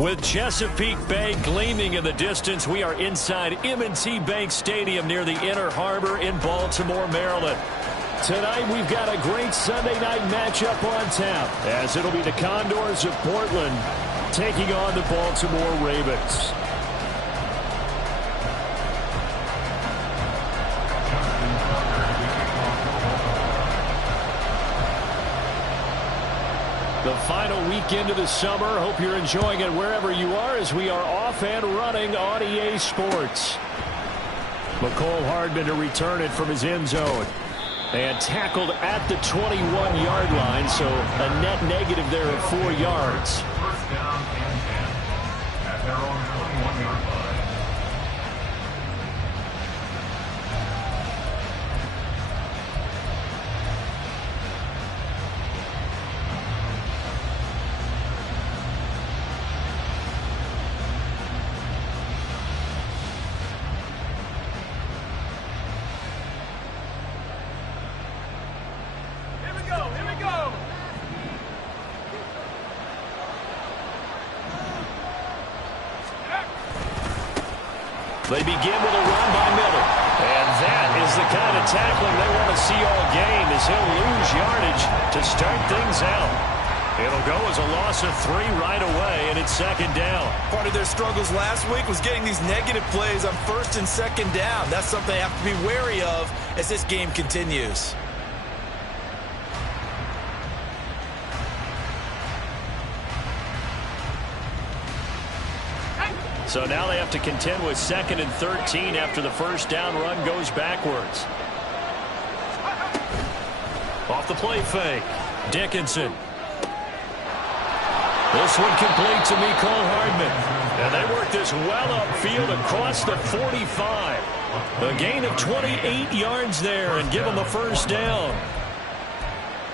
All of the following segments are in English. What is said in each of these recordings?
With Chesapeake Bay gleaming in the distance, we are inside M&T Bank Stadium near the Inner Harbor in Baltimore, Maryland. Tonight, we've got a great Sunday night matchup on tap, as it'll be the Condors of Portland taking on the Baltimore Ravens. The final weekend of the summer. Hope you're enjoying it wherever you are as we are off and running on EA Sports. Mecole Hardman to return it from his end zone. And tackled at the 21-yard line, so a net negative there of 4 yards. First down and 10 at their own 21-yard line. They begin with a run by Miller. And that is the kind of tackling they want to see all game, as he'll lose yardage to start things out. It'll go as a loss of 3 right away, and it's second down. Part of their struggles last week was getting these negative plays on first and second down. That's something they have to be wary of as this game continues. So now they have to contend with 2nd and 13 after the first down run goes backwards. Off the play fake. Dickinson. This one complete to Mecole Hardman. And they work this well upfield across the 45. A gain of 28 yards there and give them a first down.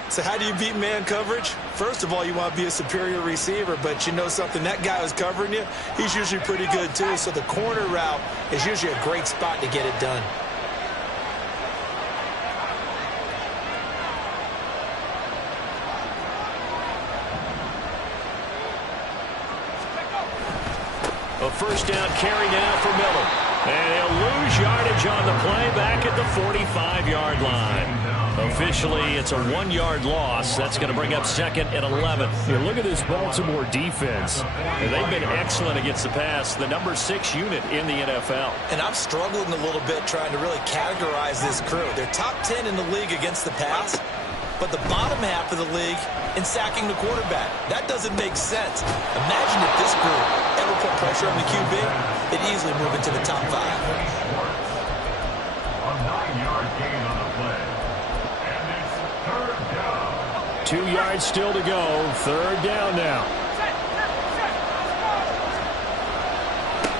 So how do you beat man coverage? First of all, you want to be a superior receiver, but you know something, that guy who's covering you, he's usually pretty good too. So the corner route is usually a great spot to get it done. A first down carry now for Miller. And he'll lose yardage on the play back at the 45-yard line. Officially, it's a 1-yard loss. That's going to bring up 2nd and 11. Here, look at this Baltimore defense. And they've been excellent against the pass, the number 6 unit in the NFL. And I'm struggling a little bit trying to really categorize this crew. They're top 10 in the league against the pass, but the bottom half of the league in sacking the quarterback. That doesn't make sense. Imagine if this group ever put pressure on the QB, they'd easily move into the top 5. A 9-yard gain on the play. And it's 3rd down. 2 yards still to go. 3rd down now.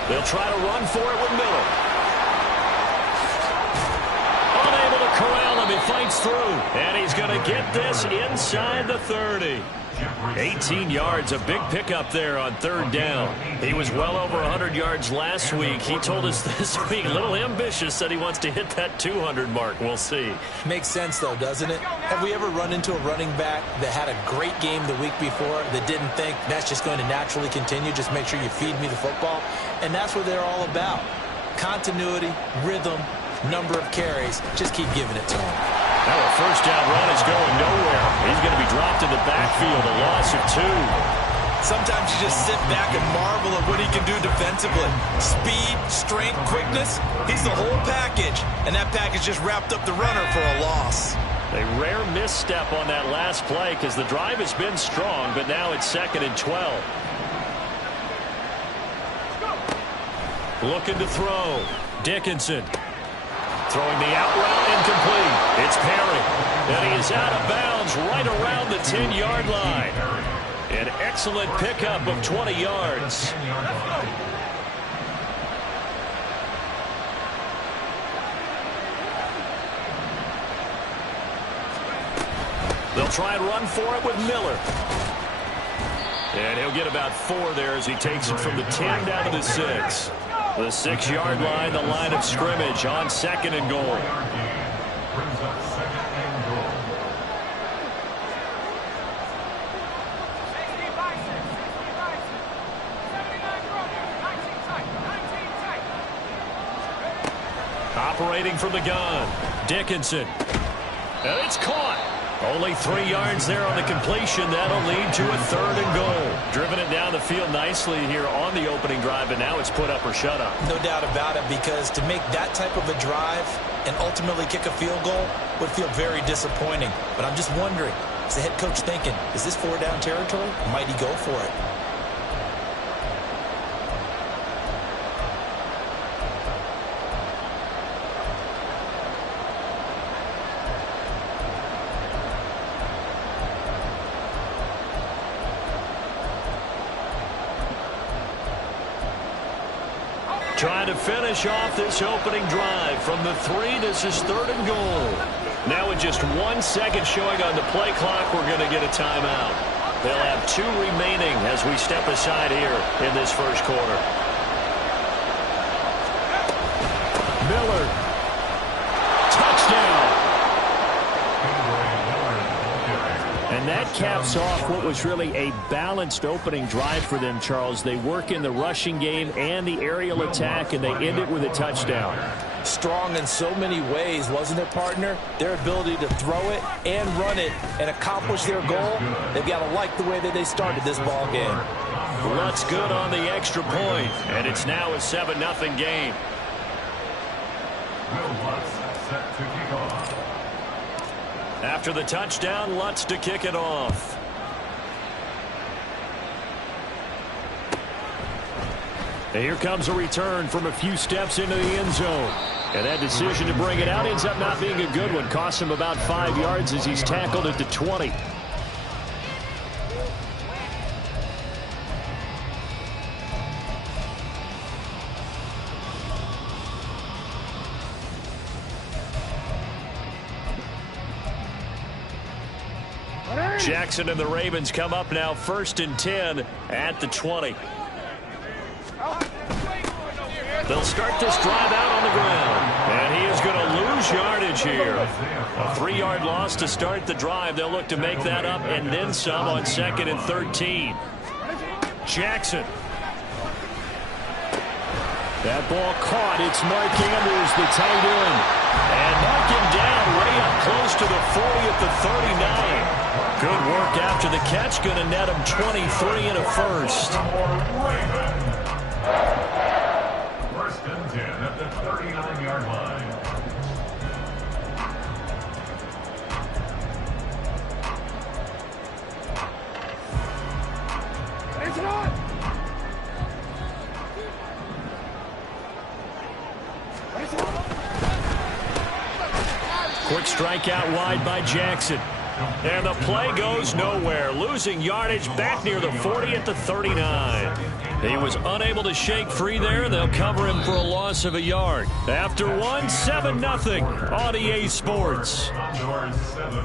They'll try to run for it with Miller. Unable to corral him. He fights through. And he's going to get this inside the 30. 18 yards, a big pickup there on 3rd down. He was well over 100 yards last week. He told us this week, a little ambitious, said he wants to hit that 200 mark. We'll see. Makes sense, though, doesn't it? Have we ever run into a running back that had a great game the week before that didn't think that's just going to naturally continue? Just make sure you feed me the football. And that's what they're all about. Continuity, rhythm, number of carries. Just keep giving it to him. Now a first down run is going nowhere. He's going to be dropped in the backfield, a loss of 2. Sometimes you just sit back and marvel at what he can do defensively. Speed, strength, quickness, he's the whole package. And that package just wrapped up the runner for a loss. A rare misstep on that last play because the drive has been strong, but now it's 2nd and 12. Looking to throw. Dickinson. Throwing the out route incomplete. It's Perry. And he is out of bounds right around the 10-yard line. An excellent pickup of 20 yards. They'll try and run for it with Miller. And he'll get about 4 there as he takes it from the 10 down to the 6. The 6-yard line, the line of scrimmage on 2nd and goal. operating from the gun. Dickinson. And it's caught. Only 3 yards there on the completion. That'll lead to a 3rd and goal. Driven it down the field nicely here on the opening drive, and now it's put up or shut up. No doubt about it, because to make that type of a drive and ultimately kick a field goal would feel very disappointing. But I'm just wondering, is the head coach thinking, is this 4-down territory? Or might he go for it? Trying to finish off this opening drive from the 3. This is 3rd and goal. Now with just 1 second showing on the play clock, we're going to get a timeout. They'll have 2 remaining as we step aside here in this first quarter. Miller. Touchdown. And that caps off what was really a balanced opening drive for them, Charles. They work in the rushing game and the aerial attack, and they end it with a touchdown. Strong in so many ways, wasn't it, partner? Their ability to throw it and run it and accomplish their goal, they've got to like the way that they started this ball game. Lutz good on the extra point, and it's now a 7-0 game. Will Lutz set to kick off. After the touchdown, Lutz to kick it off. And here comes a return from a few steps into the end zone. And that decision to bring it out ends up not being a good one. Costs him about 5 yards as he's tackled at the 20. Jackson and the Ravens come up now 1st and 10 at the 20. They'll start this drive out on the ground. And he is going to lose yardage here. A 3-yard loss to start the drive. They'll look to make that up and then some on 2nd and 13. Jackson. That ball caught. It's Mark Andrews, the tight end. And knock him down way up close to the 40 at the 39. Good work after the catch. Going to net him 23 and a first. 1st and 10 at the 39-yard line. It's on! Quick strike out wide by Jackson. And the play goes nowhere. Losing yardage back near the 40 at the 39. He was unable to shake free there. They'll cover him for a loss of a yard. After 1, 7-0 on EA Sports. Condors 7,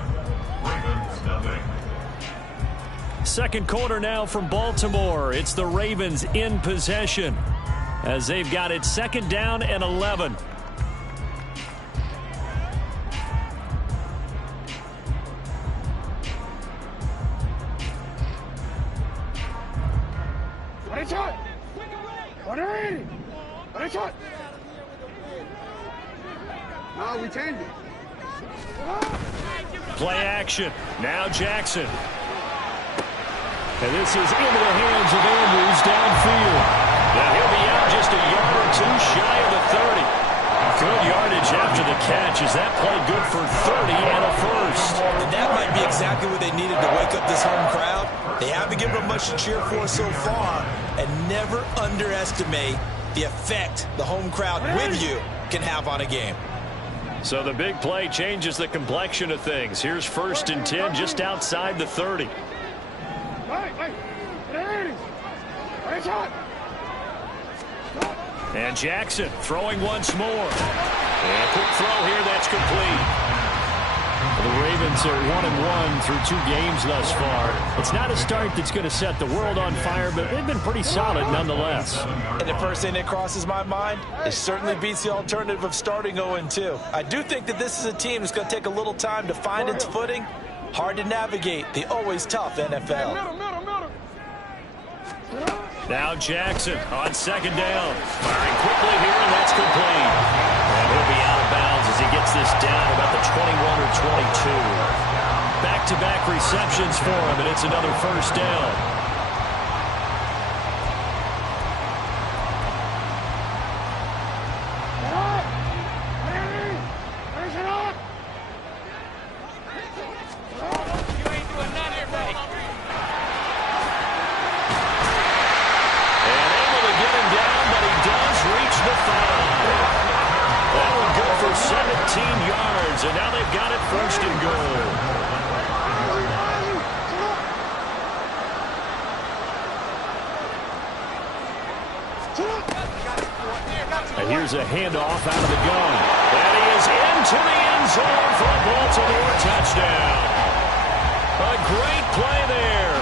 Ravens nothing. Second quarter now from Baltimore. It's the Ravens in possession as they've got it 2nd down and 11. No, we changed it. Play action. Now Jackson. And this is into the hands of Andrews downfield. Now he'll be out just a yard or 2 shy of the 30. Good yardage after the catch. Is that play good for 30 and a first? And that might be exactly what they needed to wake up this home crowd. They haven't given them much to cheer for so far. And never underestimate the effect the home crowd with you can have on a game. So the big play changes the complexion of things. Here's 1st and 10 just outside the 30. And Jackson throwing once more. And a quick throw here that's complete. The Ravens are 1-1 through 2 games thus far. It's not a start that's going to set the world on fire, but they've been pretty solid nonetheless. And the first thing that crosses my mind, it certainly beats the alternative of starting 0-2. I do think that this is a team that's going to take a little time to find its footing. Hard to navigate the always tough NFL. Now Jackson on 2nd down. Firing quickly here, and that's complete. And he'll be out of gets this down about the 21 or 22. Back-to-back receptions for him, and it's another first down. And now they've got it first and goal. And here's a handoff out of the gun. And he is into the end zone for a Baltimore touchdown. A great play there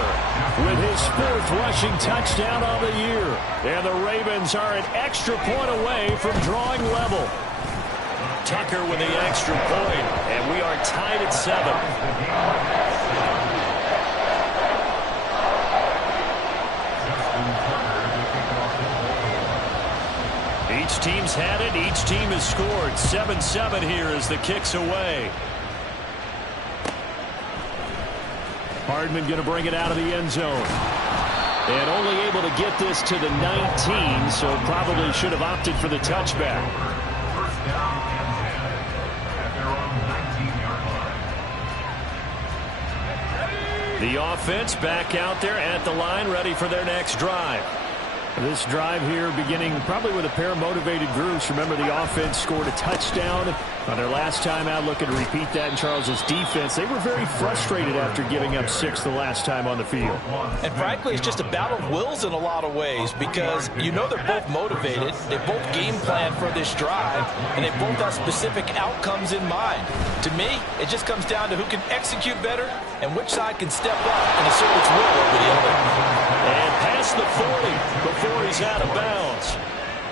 with his 4th rushing touchdown of the year. And the Ravens are an extra point away from drawing level. Tucker with the extra point, and we are tied at 7. Each team's had it. Each team has scored. 7-7 here as the kick's away. Hardman going to bring it out of the end zone. And only able to get this to the 19, so probably should have opted for the touchback. The offense back out there at the line, ready for their next drive. This drive here beginning probably with a pair of motivated groups. Remember, the offense scored a touchdown on their last time out. Looking to repeat that in Charles's defense. They were very frustrated after giving up 6 the last time on the field. And frankly, it's just a battle of wills in a lot of ways because you know they're both motivated. They both game plan for this drive, and they both have specific outcomes in mind. To me, it just comes down to who can execute better and which side can step up and assert its will over the other. And past the 40 before he's out of bounds.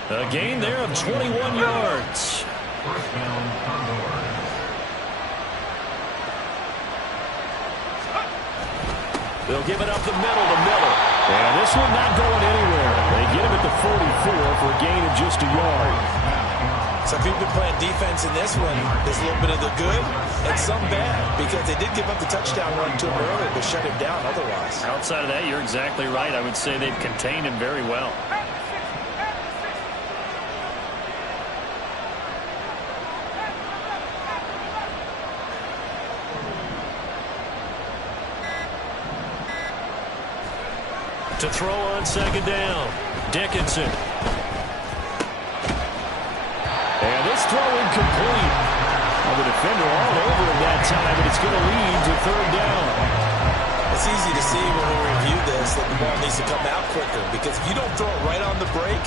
A gain there of 21 yards. First down, Condor. They'll give it up the middle to Miller. And this one not going anywhere. They get him at the 44 for a gain of just a yard. So if you've been playing defense in this one, there's a little bit of the good and some bad because they did give up the touchdown run to him earlier to shut him down otherwise. Outside of that, you're exactly right. I would say they've contained him very well. To throw on second down, Dickinson. And this throw incomplete. Well, the defender all over him that time, but it's going to lead to third down. It's easy to see when we review this that the ball needs to come out quicker because if you don't throw it right on the break,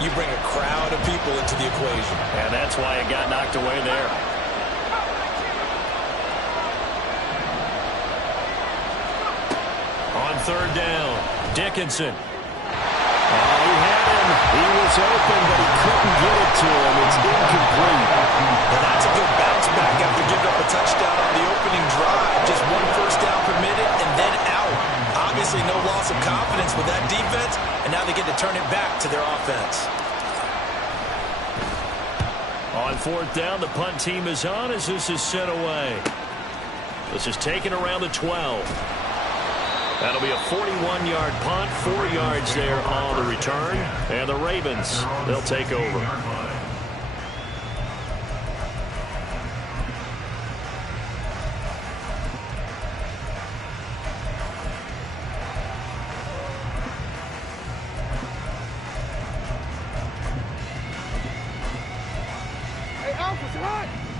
you bring a crowd of people into the equation. And that's why it got knocked away there. On third down, Dickinson. Oh, he had him. He was open, but he couldn't get it to him. It's incomplete. And that's a good bounce back after giving up a touchdown on the opening drive. Just 1 first down permitted and then out. Obviously no loss of confidence with that defense, and now they get to turn it back to their offense. On fourth down, the punt team is on as this is sent away. This is taken around the 12. That'll be a 41-yard punt, 4 yards there on the return. And the Ravens, they'll take over.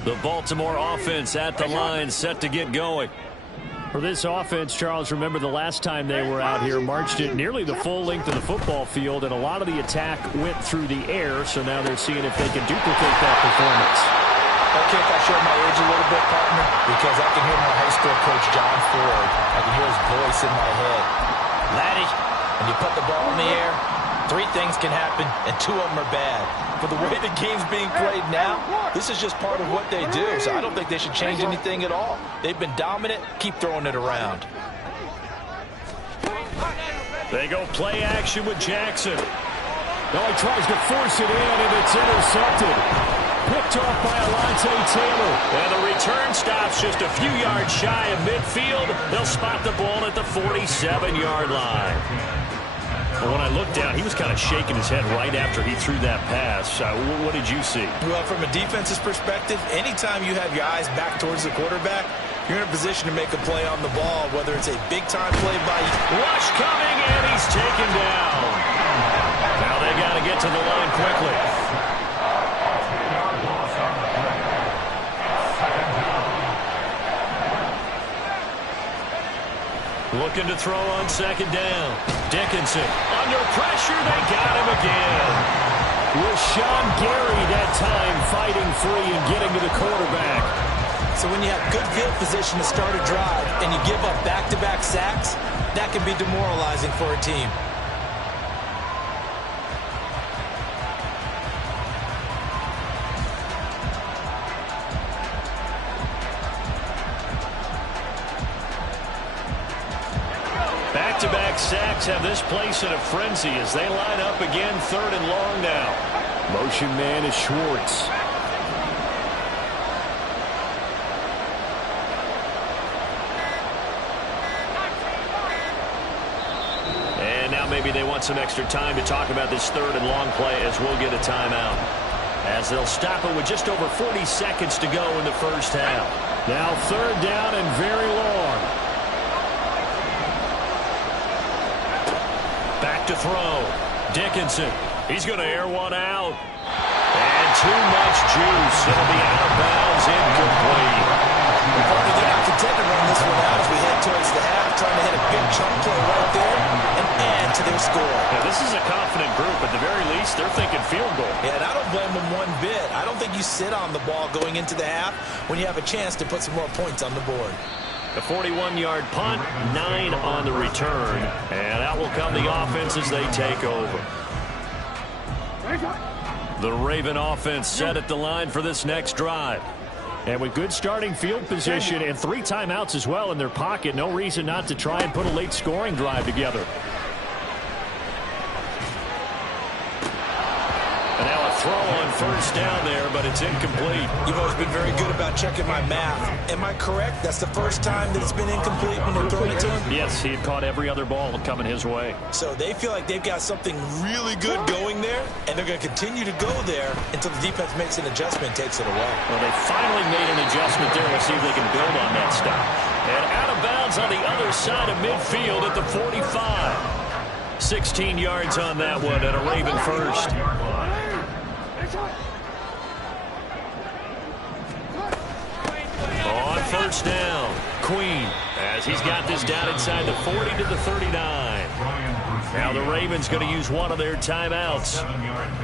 The Baltimore offense at the line, set to get going. For this offense, Charles, remember the last time they were out here, marched it nearly the full length of the football field, and a lot of the attack went through the air, so now they're seeing if they can duplicate that performance. Okay, if I show my age a little bit, partner, because I can hear my high school coach, John Ford. I can hear his voice in my head. Laddie, when you put the ball in the air, 3 things can happen, and 2 of them are bad. For the way the game's being played now, this is just part of what they do, so I don't think they should change anything at all. They've been dominant. Keep throwing it around. They go play action with Jackson. No, he tries to force it in, and it's intercepted. picked off by Alontae Taylor. And the return stops just a few yards shy of midfield. They'll spot the ball at the 47-yard line. Well, when I looked down, he was kind of shaking his head right after he threw that pass. What did you see? Well, from a defense's perspective, anytime you have your eyes back towards the quarterback, you're in a position to make a play on the ball, whether it's a big-time play by you. Rush coming, and he's taken down. Now they got to get to the line quickly. Looking to throw on second down. Dickinson under pressure. They got him again. Rashawn Gary that time fighting free and getting to the quarterback. So when you have good field position to start a drive and you give up back-to-back sacks, that can be demoralizing for a team. Back-to-back sacks have this place in a frenzy as they line up again, 3rd and long now. Motion man is Schwartz. And now maybe they want some extra time to talk about this 3rd and long play as we'll get a timeout. As they'll stop it with just over 40 seconds to go in the first half. Now 3rd down and very long. Back to throw. Dickinson. He's going to air one out. And too much juice. It'll be out of bounds, incomplete. They're not content to run this one out as we head towards the half, trying to hit a big chunk play right there and add to their score. Now, this is a confident group. At the very least, they're thinking field goal. Yeah, and I don't blame them one bit. I don't think you sit on the ball going into the half when you have a chance to put some more points on the board. The 41-yard punt, 9 on the return. And out will come the offense as they take over. The Raven offense set at the line for this next drive. And with good starting field position and 3 timeouts as well in their pocket, no reason not to try and put a late scoring drive together. And now a throw on first down there, but it's incomplete. You've always been very good about checking my math. Am I correct? That's the first time that it's been incomplete when they're throwing it to him? Yes, he had caught every other ball coming his way. So they feel like they've got something really good going there, and they're going to continue to go there until the defense makes an adjustment and takes it away. Well, they finally made an adjustment there. We'll see if they can build on that stop. And out of bounds on the other side of midfield at the 45. 16 yards on that one and a Raven first. On first down, Queen, as he's got this down inside the 40 to the 39. Now the Ravens going to use one of their timeouts,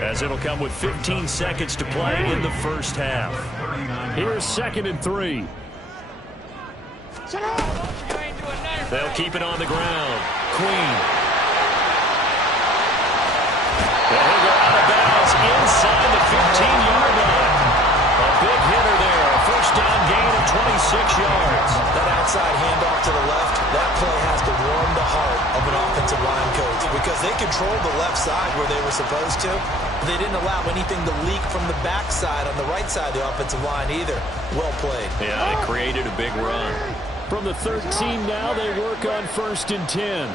as it'll come with 15 seconds to play in the first half. Here's 2nd and 3. They'll keep it on the ground. Queen. They'll go out of bounds inside the 15-yard line. A big hitter there. A first down gain of 26 yards. That outside handoff to the left, that play has to warm the heart of an offensive line coach because they controlled the left side where they were supposed to. They didn't allow anything to leak from the backside on the right side of the offensive line either. Well played. Yeah, it created a big run. From the 13 now, they work on 1st and 10.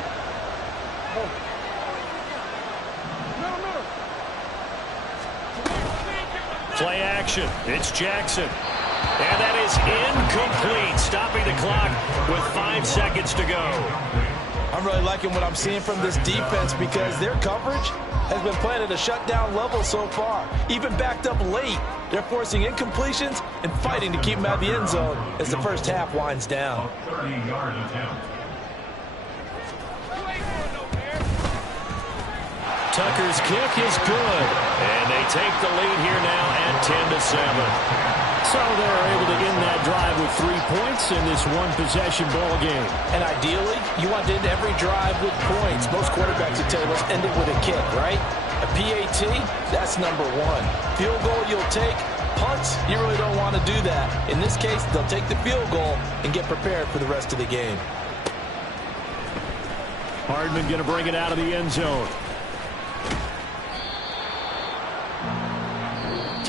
Play action. It's Jackson. And that is incomplete, stopping the clock with 5 seconds to go. I'm really liking what I'm seeing from this defense because their coverage has been playing at a shutdown level so far. Even backed up late, they're forcing incompletions and fighting to keep them out of the end zone as the first half winds down. 30-yard attempt. Tucker's kick is good. And they take the lead here now at 10-7. So they're able to end that drive with 3 points in this one-possession ball game. And ideally, you want to end every drive with points. Most quarterbacks would tell you, let's end it with a kick, right? A PAT, that's number 1. Field goal you'll take. Punts, you really don't want to do that. In this case, they'll take the field goal and get prepared for the rest of the game. Hardman going to bring it out of the end zone.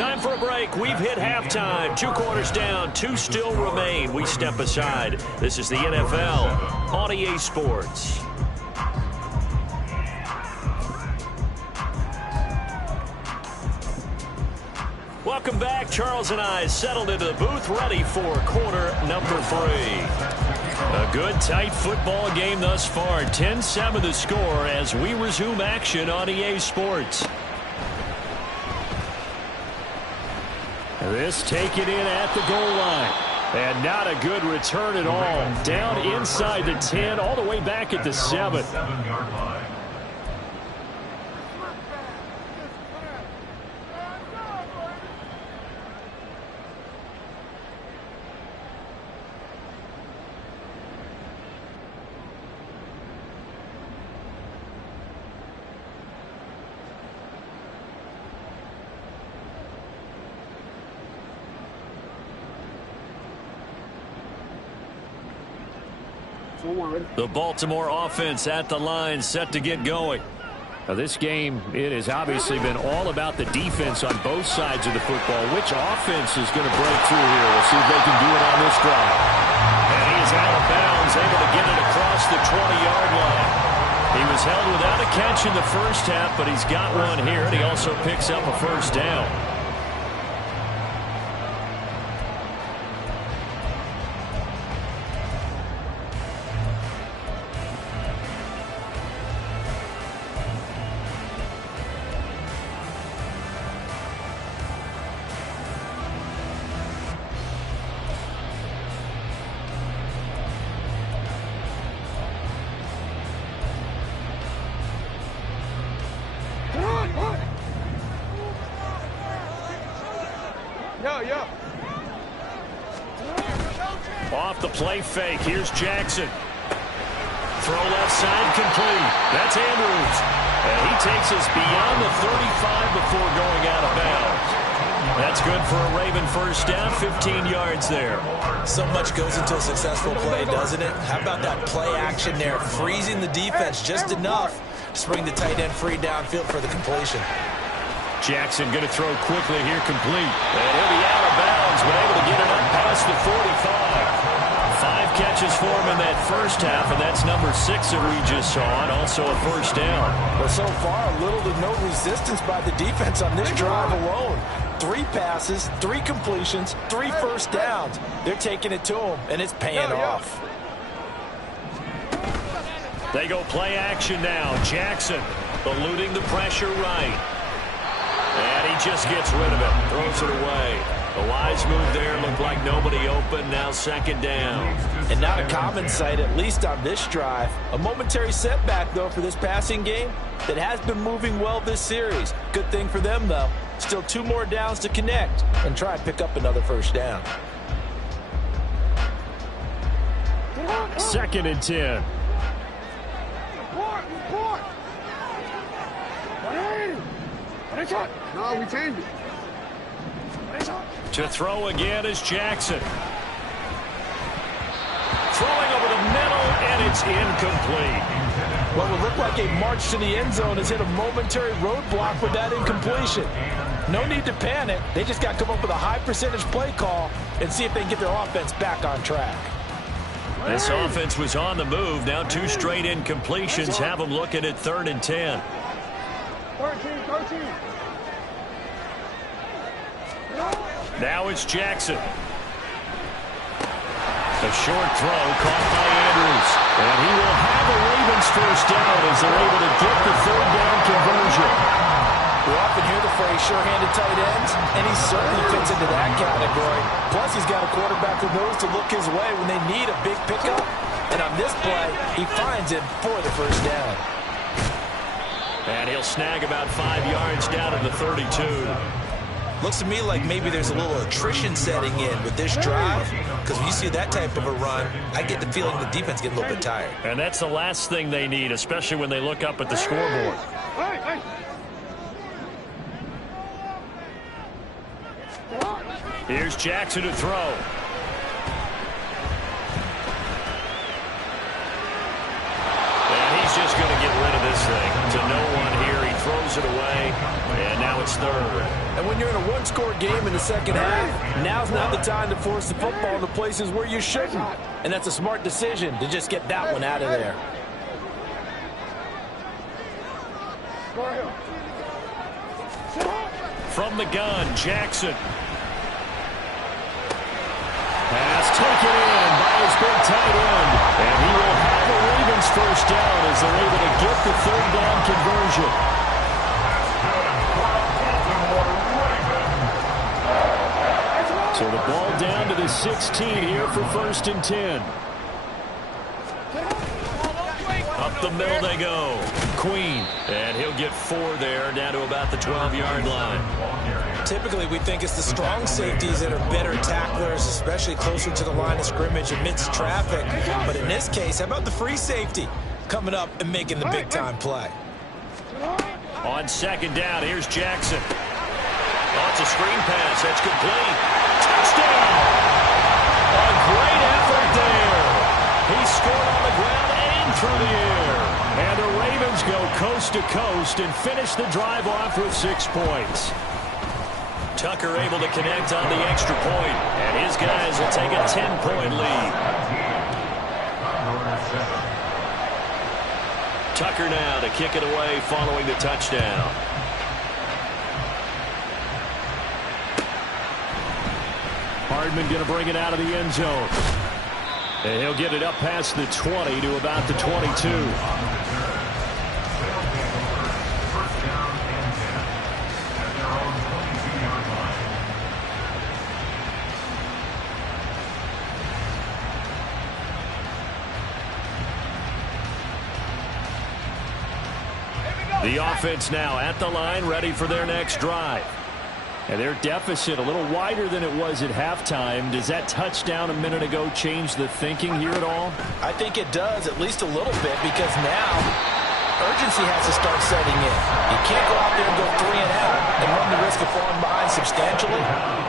Time for a break. We've hit halftime. 2 quarters down. 2 still remain. We step aside. This is the NFL on EA Sports. Welcome back. Charles and I settled into the booth, ready for quarter number 3. A good, tight football game thus far. 10-7 the score as we resume action on EA Sports. This taken in at the goal line. And not a good return at all. Down inside the 10, all the way back at the 7. 7-yard line. The Baltimore offense at the line, set to get going. Now this game, it has obviously been all about the defense on both sides of the football. Which offense is going to break through here? We'll see if they can do it on this drive. And he is out of bounds, able to get it across the 20-yard line. He was held without a catch in the first half, but he's got one here, and he also picks up a first down. Off the play fake. Here's Jackson. Throw left side complete. That's Andrews. And he takes us beyond the 35 before going out of bounds. That's good for a Raven first down, 15 yards there. So much goes into a successful play, doesn't it? How about that play action there, freezing the defense just enough to bring the tight end free downfield for the completion. Jackson going to throw quickly here, complete. And he'll be out of bounds, but able to get it up past the 45. 5 catches for him in that first half, and that's number 6 that we just saw, and also a first down. Well, so far, little to no resistance by the defense on this drive alone. 3 passes, 3 completions, 3 first downs. They're taking it to him, and it's paying off. They go play action now. Jackson eluding the pressure right. And he just gets rid of it, throws it away. A wise move there, looked like nobody open, now second down. And not a common sight, at least on this drive. A momentary setback, though, for this passing game that has been moving well this series. Good thing for them, though. Still 2 more downs to connect and try and pick up another first down. 2nd and 10. No, we changed it. To throw again is Jackson. Throwing over the middle, and it's incomplete. What would look like a march to the end zone has hit a momentary roadblock with that incompletion. No need to panic. They just got to come up with a high percentage play call and see if they can get their offense back on track. This offense was on the move. Now 2 straight incompletions have them looking at 3rd and 10. 13. Now it's Jackson. A short throw caught by Andrews. And he will have a Ravens first down as they're able to get the 3rd down conversion. We often hear the phrase sure-handed tight ends, and he certainly fits into that category. Plus, he's got a quarterback who knows to look his way when they need a big pickup. And on this play, he finds it for the first down. And he'll snag about 5 yards down to the 32. Looks to me like maybe there's a little attrition setting in with this drive, because when you see that type of a run, I get the feeling the defense gets a little bit tired. And that's the last thing they need, especially when they look up at the scoreboard. Here's Jackson to throw. And he's just going to get rid of this thing. To no one here. He throws throws it away, and now it's third. And when you're in a one-score game in the second half, now's not the time to force the football in the places where you shouldn't. And that's a smart decision to just get that one out of there. From the gun, Jackson. Pass taken in by his big tight end. And he will have the Ravens first down as they're able to get the third down conversion. So the ball down to the 16 here for 1st and 10. Up the middle they go. Queen. And he'll get 4 there, down to about the 12-yard line. Typically, we think it's the strong safeties that are better tacklers, especially closer to the line of scrimmage amidst traffic. But in this case, how about the free safety coming up and making the big-time play? On 2nd down, here's Jackson. Lots of screen pass. That's complete. Touchdown! A great effort there. He scored on the ground and through the air. And the Ravens go coast to coast and finish the drive off with 6 points. Tucker able to connect on the extra point, and his guys will take a 10-point lead. Tucker now to kick it away following the touchdown. Hardman going to bring it out of the end zone. And he'll get it up past the 20 to about the 22. The offense now at the line, ready for their next drive. And their deficit a little wider than it was at halftime. Does that touchdown a minute ago change the thinking here at all? I think it does, at least a little bit, because now urgency has to start setting in. You can't go out there and go 3 and out and run the risk of falling behind substantially,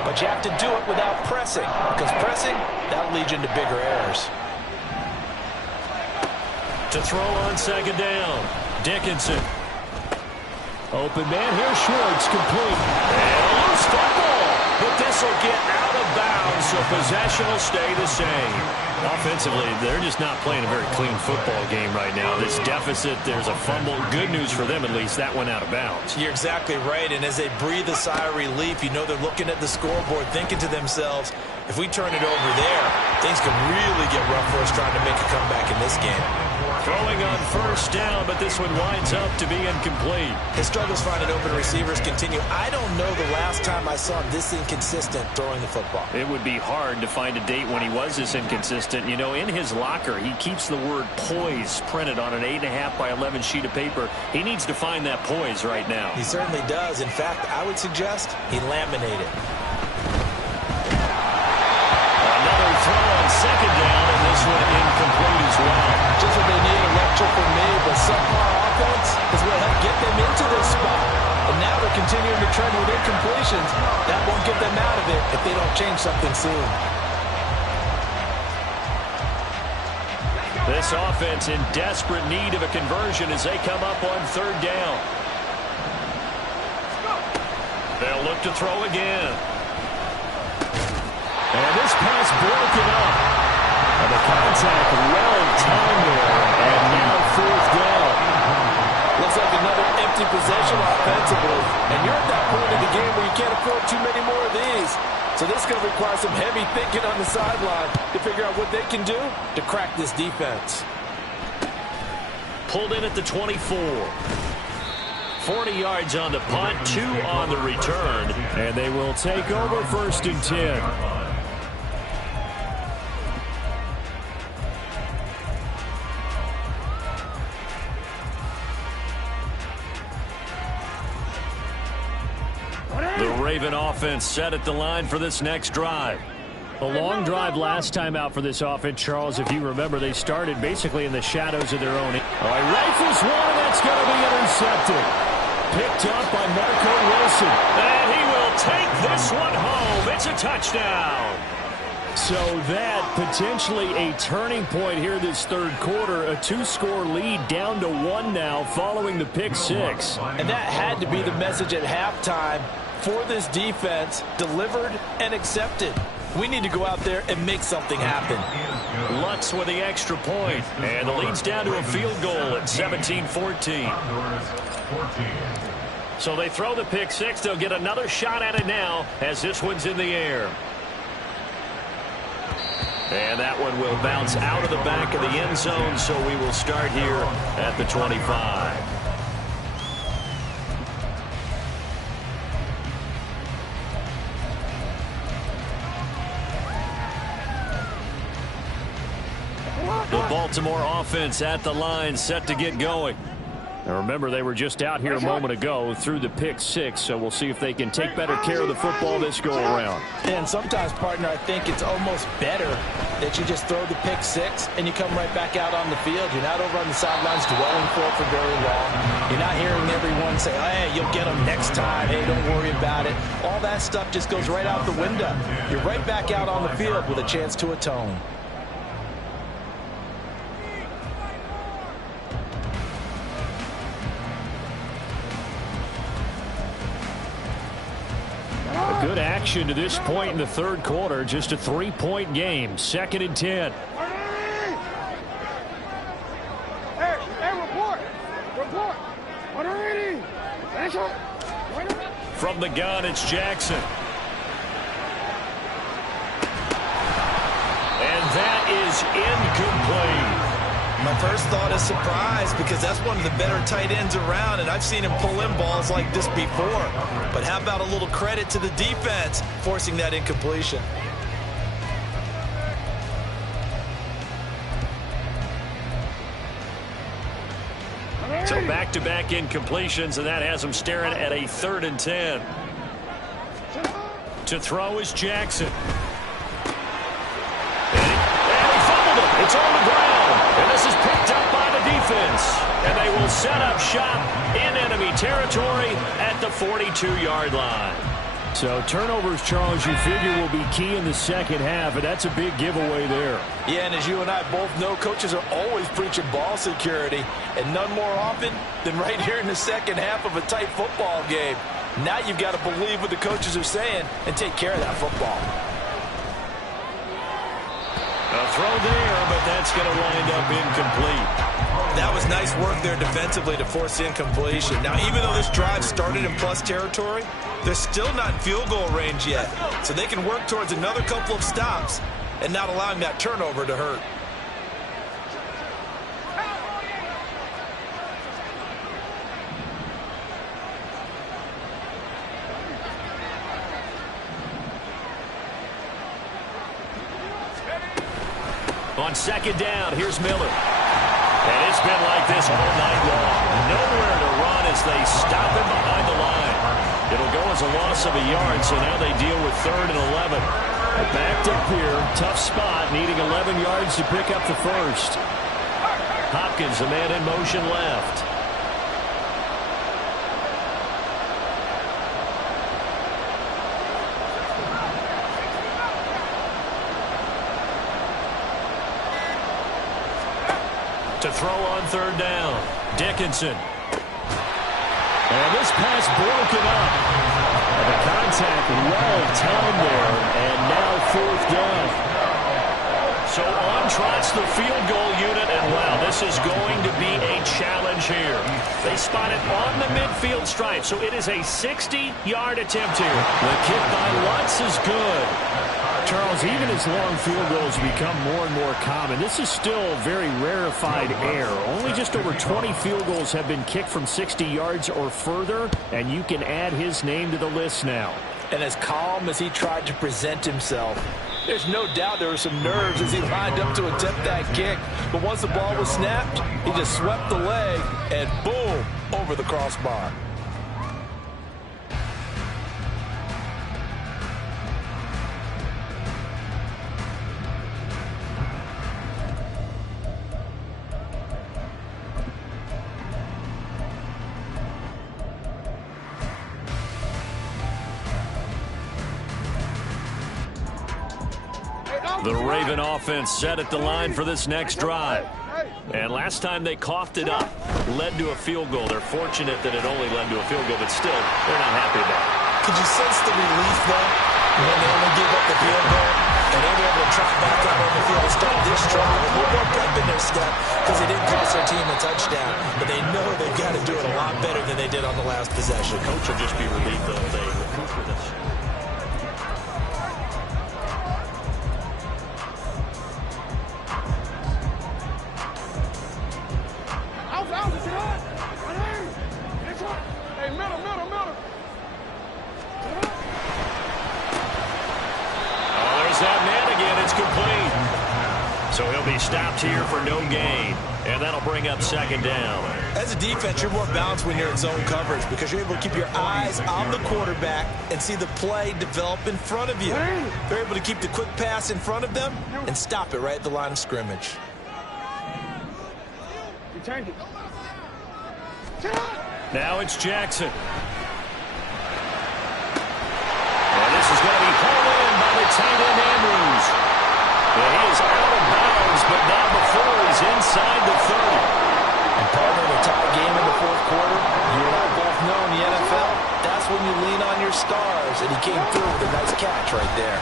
but you have to do it without pressing, because pressing, that'll lead you into bigger errors. To throw on 2nd down, Dickinson. Open man, here's Schwartz, complete. And a loose football, but this will get out of bounds, so possession will stay the same. Offensively, they're just not playing a very clean football game right now. This deficit, there's a fumble. Good news for them, at least. That went out of bounds. You're exactly right, and as they breathe a sigh of relief, you know they're looking at the scoreboard, thinking to themselves, if we turn it over there, things could really get rough for us trying to make a comeback in this game. Throwing on 1st down, but this one winds up to be incomplete. His struggles finding open receivers continue. I don't know the last time I saw him this inconsistent throwing the football. It would be hard to find a date when he was this inconsistent. You know, in his locker, he keeps the word poise printed on an 8.5 by 11 sheet of paper. He needs to find that poise right now. He certainly does. In fact, I would suggest he laminated. Another throw on 2nd down, and this one incomplete as well. Just what they need, a lecture from me, but subpar offense is what helped get them into this spot. And now they're continuing to trend with incompletions. That won't get them out of it if they don't change something soon. This offense in desperate need of a conversion as they come up on 3rd down. They'll look to throw again. And this pass broken up. And the contact well timed there. And now 4th down. Looks like another empty possession offensively. And you're at that point in the game where you can't afford too many more of these. So this is going to require some heavy thinking on the sideline to figure out what they can do to crack this defense. Pulled in at the 24. 40 yards on the punt, 2 on the return. And they will take over 1st and 10. The Raven offense set at the line for this next drive. A long drive last time out for this offense, Charles. If you remember, they started basically in the shadows of their own. All right, rifles one, and that's going to be intercepted. Picked up by Marco Wilson. And he will take this one home. It's a touchdown. So that potentially a turning point here this third quarter. A 2-score lead down to 1 now following the pick six. And that had to be the message at halftime for this defense, delivered and accepted. We need to go out there and make something happen. Lutz with the extra point, and the lead's down to a field goal at 17-14. So they throw the pick six. They'll get another shot at it now as this one's in the air. And that one will bounce out of the back of the end zone, so we will start here at the 25. The Baltimore offense at the line, set to get going. Now remember, they were just out here a moment ago through the pick six, so we'll see if they can take better care of the football this go-around. And sometimes, partner, I think it's almost better that you just throw the pick six and you come right back out on the field. You're not over on the sidelines dwelling for very long. You're not hearing everyone say, hey, you'll get them next time. Hey, don't worry about it. All that stuff just goes right out the window. You're right back out on the field with a chance to atone. Good action to this point in the third quarter. Just a 3-point game. 2nd and 10. Hey, report. From the gun, it's Jackson. And that is incomplete. My first thought is surprise, because that's one of the better tight ends around, and I've seen him pull in balls like this before. But how about a little credit to the defense forcing that incompletion? So back-to-back incompletions, and that has him staring at a 3rd and 10. To throw is Jackson. And he fumbled it. It's on the ground. And this is picked up by the defense. And they will set up shop in enemy territory at the 42-yard line. So turnovers, Charles, you figure will be key in the second half, and that's a big giveaway there. Yeah, and as you and I both know, coaches are always preaching ball security, and none more often than right here in the second half of a tight football game. Now you've got to believe what the coaches are saying and take care of that football. A throw there, but that's going to wind up incomplete. That was nice work there defensively to force incompletion. Now, even though this drive started in plus territory, they're still not in field goal range yet. So they can work towards another couple of stops and not allowing that turnover to hurt. On 2nd down, here's Miller. And it's been like this all night long. Nowhere to run as they stop him behind the line. It'll go as a loss of a yard, so now they deal with 3rd and 11. Backed up here, tough spot, needing 11 yards to pick up the first. Hopkins, the man in motion left. To throw on 3rd down, Dickinson. And this pass broken up. And the contact well timed there, and now 4th down. So on trots the field goal unit, and wow, this is going to be a challenge here. They spot it on the midfield stripe, so it is a 60-yard attempt here. The kick by Lutz is good. Charles, even as long field goals become more and more common, this is still very rarefied air. Only just over 20 field goals have been kicked from 60 yards or further, and you can add his name to the list now. And as calm as he tried to present himself, there's no doubt there were some nerves as he lined up to attempt that kick. But once the ball was snapped, he just swept the leg and boom, over the crossbar. The Raven offense set at the line for this next drive. And last time they coughed it up, led to a field goal. They're fortunate that it only led to a field goal, but still, they're not happy about it. Could you sense the relief, though, when they only gave up the field goal, and they were able to trot back out on the field and start this drive with a little more pep in their step because they didn't cost their team a touchdown, but they know they've got to do it a lot better than they did on the last possession. The coach will just be relieved, though, if they recruit for this. So he'll be stopped here for no gain, and that'll bring up second down. As a defense, you're more balanced when you're in zone coverage because you're able to keep your eyes on the quarterback and see the play develop in front of you. They're able to keep the quick pass in front of them and stop it right at the line of scrimmage. Now it's Jackson. And this is going to be pulled in by the tight end Andrews. And he is out of bounds, but not before he's inside the 30. And partner, in a tie game in the fourth quarter, you and I both know in the NFL, that's when you lean on your stars, and he came through with a nice catch right there.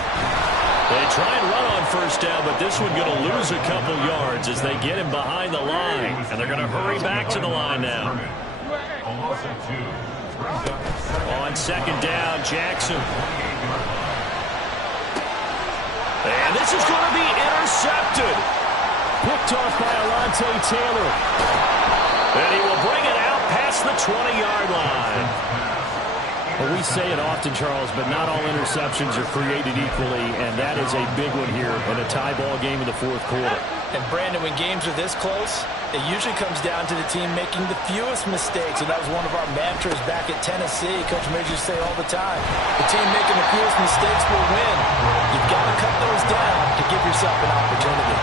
They try and run on first down, but this one going to lose a couple yards as they get him behind the line. And they're going to hurry back to the line now. On second down, Jackson. And this is going to be intercepted. Picked off by Alontae Taylor. And he will bring it out past the 20-yard line. Well, we say it often, Charles, but not all interceptions are created equally, and that is a big one here in a tie ball game in the fourth quarter. And, Brandon, when games are this close, it usually comes down to the team making the fewest mistakes, and that was one of our mantras back at Tennessee. Coach Major used to say all the time, the team making the fewest mistakes will win. You've got to cut those down to give yourself an opportunity.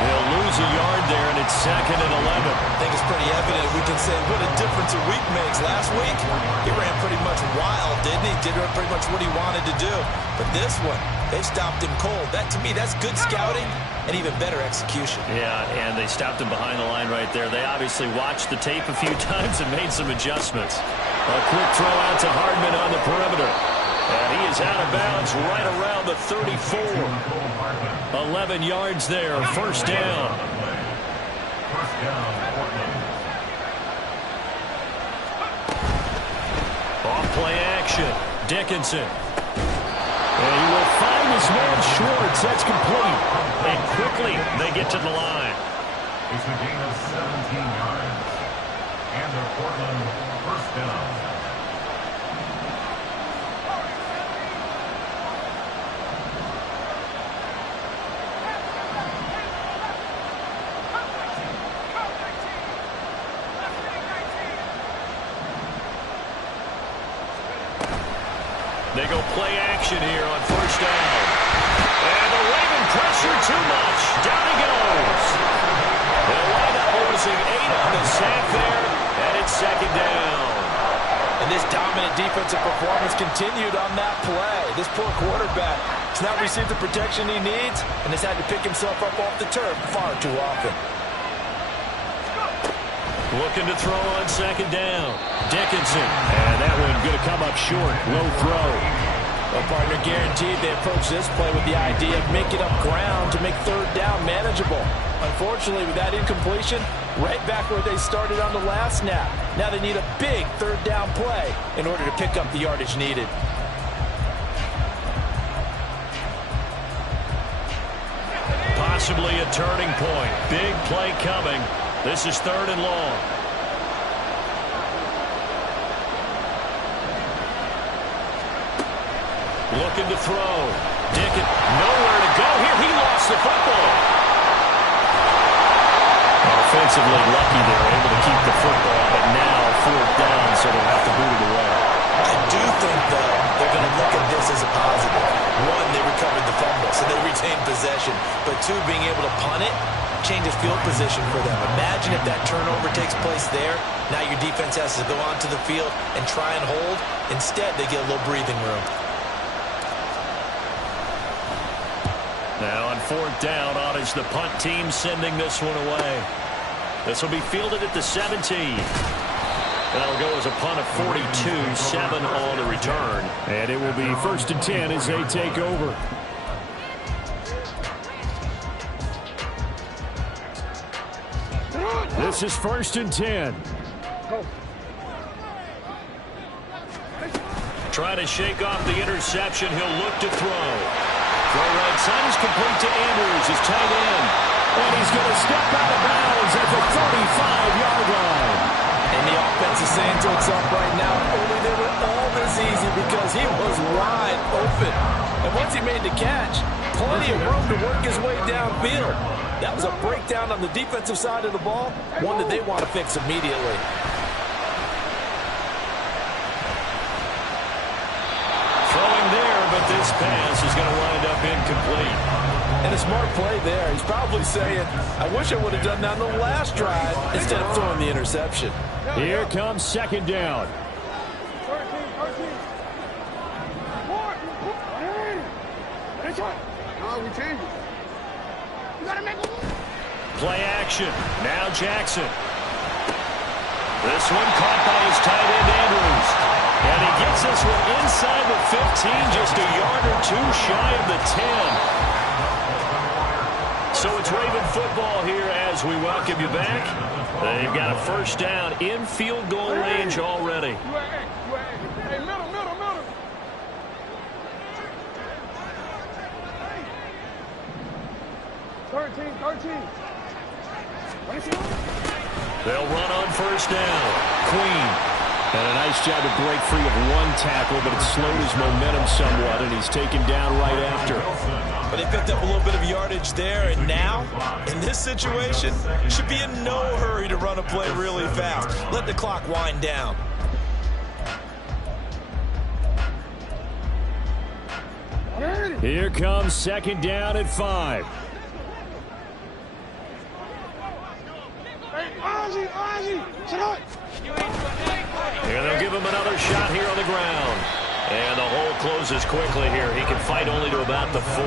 They'll lose a yard there, and it's 2nd and 11. I think it's pretty evident. We can say what a difference a week makes. Last week, he ran pretty much wild, didn't he? Did pretty much what he wanted to do. But this one, they stopped him cold. That, to me, that's good scouting and even better execution. Yeah, and they stopped him behind the line right there. They obviously watched the tape a few times and made some adjustments. A quick throw out to Hardman on the perimeter. And he is out of bounds right around the 34. 11 yards there, first down. Off play action, Dickinson. And he will find his man Schwartz. That's complete. And quickly they get to the line. It's a gain of 17 yards. And the Portland first down. They go play action here on first down. And the Raven pressure too much. Down he goes. They'll wind up losing 8 on the sack there, and it's second down. And this dominant defensive performance continued on that play. This poor quarterback has not received the protection he needs and has had to pick himself up off the turf far too often. Looking to throw on second down. Dickinson. And that one going to come up short. Low throw. Well, partner, guaranteed they approach this play with the idea of making up ground to make third down manageable. Unfortunately, with that incompletion, right back where they started on the last snap. Now they need a big third down play in order to pick up the yardage needed. Possibly a turning point. Big play coming. This is 3rd and long. Looking to throw. Dickinson, nowhere to go here. He lost the football. Offensively lucky they're able to keep the football, but now 4th down, so they'll have to boot it away. I do think, though, they're going to look at this as a positive. 1, they recovered the fumble, so they retained possession. But 2, being able to punt it changes field position for them. Imagine if that turnover takes place there. Now your defense has to go onto the field and try and hold. Instead, they get a little breathing room. Now on 4th down, on is the punt team sending this one away. This will be fielded at the 17. That'll go as a punt of 42, 7 on the return. And it will be 1st and 10 as they take over. This is 1st and 10. Try to shake off the interception. He'll look to throw. Throw right side is complete to Andrews, his tight end. And he's going to step out of bounds at the 35-yard line. And the offense is saying to itself right now, only they were all this easy because he was wide open. And once he made the catch, plenty of room to work his way downfield. That was a breakdown on the defensive side of the ball, one that they want to fix immediately. Throwing there, but this pass is going to wind up incomplete. And a smart play there. He's probably saying, I wish I would have done that on the last drive instead of throwing the interception. Here comes 2nd down. 13. No, we change it. You gotta make a move. Play action. Now Jackson. This one caught by his tight end, Andrews. And he gets this one inside the 15, just a yard or two shy of the 10. So it's Raven football here as we welcome you back. They've got a 1st down in field goal range already. Hey, middle. 13. They'll run on 1st down. Queen had a nice job to break free of one tackle, but it slowed his momentum somewhat, and he's taken down right after. But they picked up a little bit of yardage there, and now, in this situation, should be in no hurry to run a play really fast. Let the clock wind down. Here comes 2nd down at 5. Hey, Ozzie, sit up. Here they'll give him another shot here on the ground. And the hole closes quickly here. He can fight only to about the 4.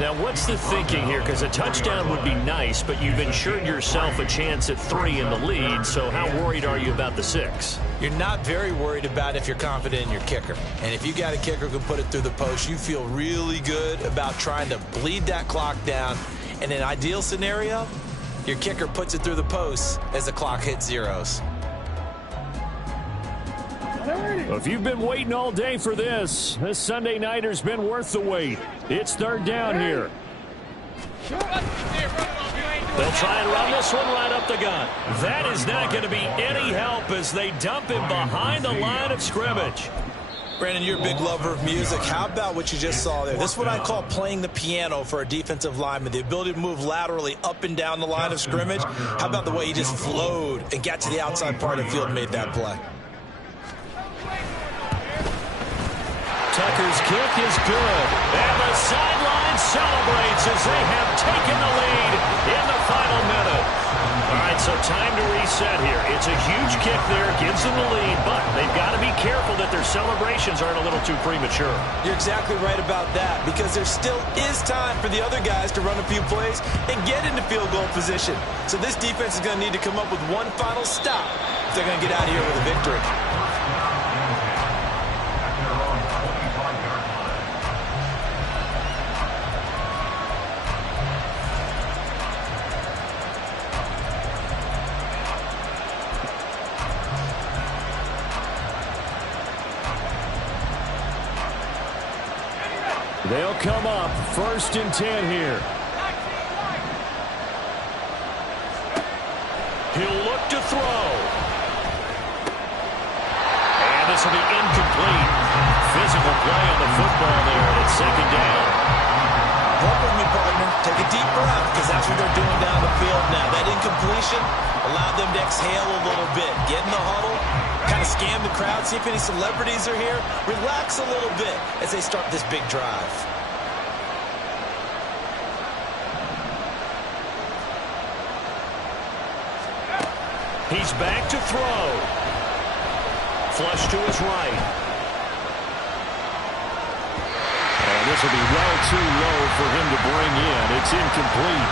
Now, what's the thinking here? Because a touchdown would be nice, but you've ensured yourself a chance at 3 in the lead, so how worried are you about the 6? You're not very worried about if you're confident in your kicker. And if you got a kicker who can put it through the post, you feel really good about trying to bleed that clock down. In an ideal scenario, your kicker puts it through the post as the clock hits zeros. If you've been waiting all day for this Sunday nighter's been worth the wait. It's 3rd down here. They'll try and run this one right up the gut. That is not going to be any help as they dump him behind the line of scrimmage. Brandon, you're a big lover of music. How about what you just saw there? This is what I call playing the piano for a defensive lineman. The ability to move laterally up and down the line of scrimmage. How about the way he just flowed and got to the outside part of the field and made that play? Tucker's kick is good. And the sideline celebrates as they have taken the lead in the final minute. All right, so time to reset here. It's a huge kick there, gives them the lead, but they've got to be careful that their celebrations aren't a little too premature. You're exactly right about that, because there still is time for the other guys to run a few plays and get into field goal position. So this defense is going to need to come up with one final stop if they're going to get out of here with a victory. They'll come up 1st and 10 here. He'll look to throw. And this will be incomplete. Physical play on the football there, and it's 2nd down. Work with me, partner. Take a deep breath, because that's what they're doing down the field now. That incompletion allowed them to exhale a little bit. Get in the huddle, kind of scan the crowd, see if any celebrities are here. Relax a little bit as they start this big drive. He's back to throw. Flush to his right. And this will be well too low for him to bring in. It's incomplete.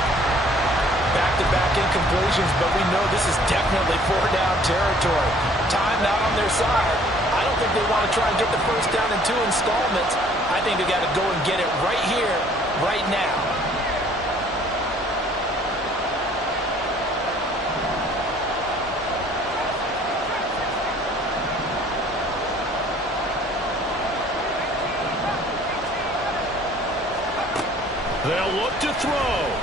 Back-to-back incompletions, but we know this is definitely four-down territory. Time not on their side. I don't think they want to try and get the first down in 2 installments. I think they got to go and get it right here, right now. They'll look to throw.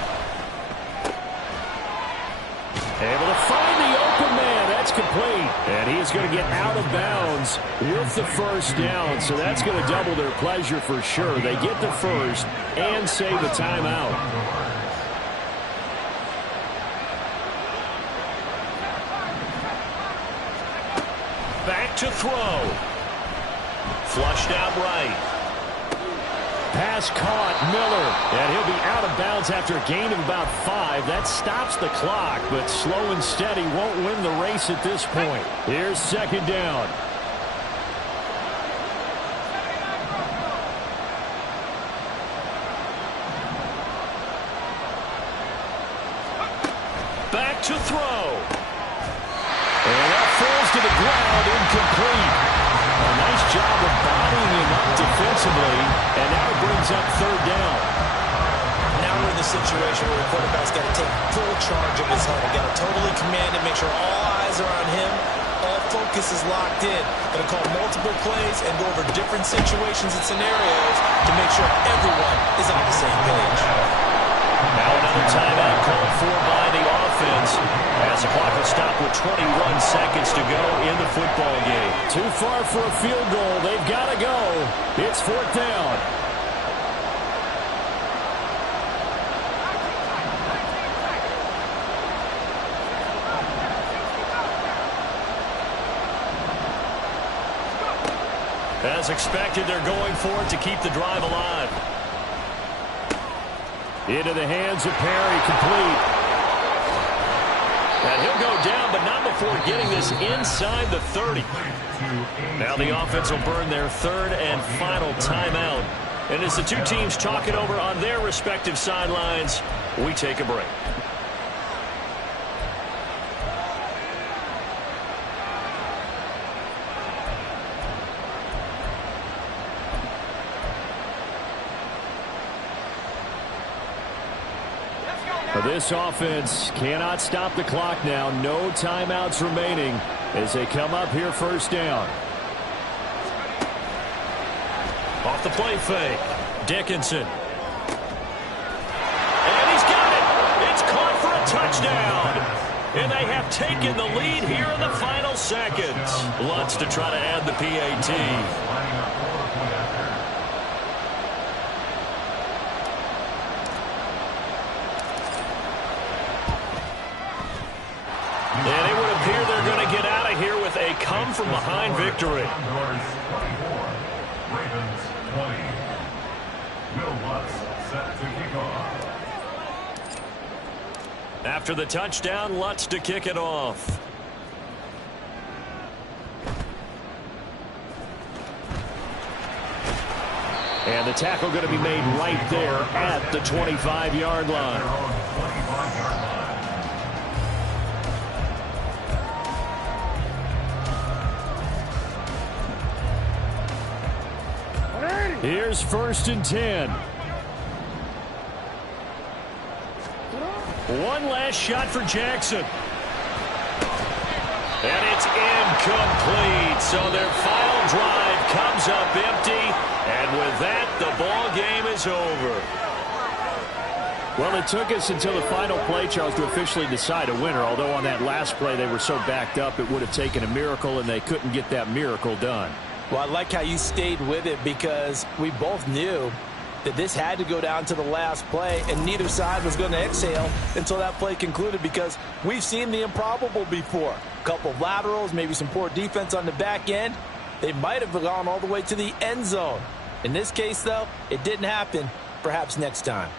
Able to find the open man. That's complete. And he is going to get out of bounds with the first down. So that's going to double their pleasure for sure. They get the first and save a timeout. Back to throw. Flushed out right. Pass caught, Miller, and he'll be out of bounds after a gain of about 5. That stops the clock, but slow and steady won't win the race at this point. Here's second down. Back to throw. And that falls to the ground, incomplete. A nice job of bodying him up defensively, and now it brings up third down. Now we're in the situation where the quarterback's got to take full charge of his huddle. Got to totally command it, make sure all eyes are on him. All focus is locked in. Going to call multiple plays and go over different situations and scenarios to make sure everyone is on the same page. Now another timeout called for by the offense as the clock will stop with 21 seconds to go in the football game. Too far for a field goal. They've got to go. It's fourth down. As expected, they're going for it to keep the drive alive. Into the hands of Perry, complete. And he'll go down, but not before getting this inside the 30. Now the offense will burn their third and final timeout. And as the two teams talk it over on their respective sidelines, we take a break. This offense cannot stop the clock now. No timeouts remaining as they come up here first down. Off the play fake. Dickinson. And he's got it. It's caught for a touchdown. And they have taken the lead here in the final seconds. Lutz to try to add the PAT. And it would appear they're going to get out of here with a come-from-behind victory. Ravens 20. Will Lutz set to kick off. After the touchdown, Lutz to kick it off. And the tackle going to be made right there at the 25-yard line. Here's first and 10. One last shot for Jackson. And it's incomplete. So their final drive comes up empty. And with that, the ball game is over. Well, it took us until the final play, Charles, to officially decide a winner. Although on that last play they were so backed up, it would have taken a miracle, and they couldn't get that miracle done. Well, I like how you stayed with it because we both knew that this had to go down to the last play, and neither side was going to exhale until that play concluded because we've seen the improbable before. A couple of laterals, maybe some poor defense on the back end. They might have gone all the way to the end zone. In this case, though, it didn't happen. Perhaps next time.